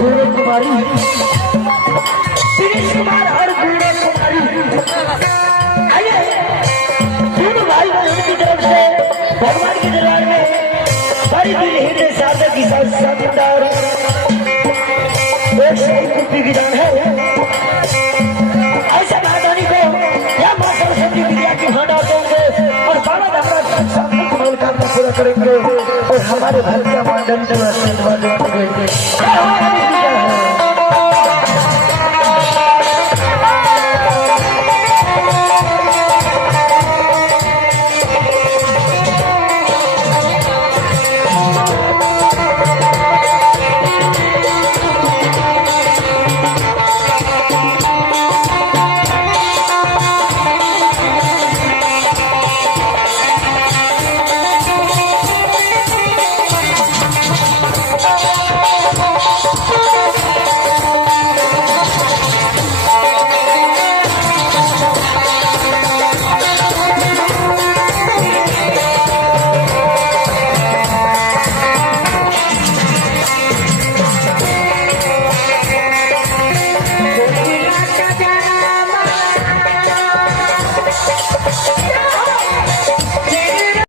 गुरु कुमारी दिनेश कुमार और गुरु कुमारी आइए दोनों भाई बहन की तरफ से भगवान के दरबार में बड़ी दिल हृदय साधक की शानदार एक सौ की दान है। ऐसे महादानी को या मां सरस्वती विद्या की भंडार देंगे और बाबा धर्मराज का पूरा करेंगे और हमारे भारतीय मंडल में आशीर्वाद देंगे।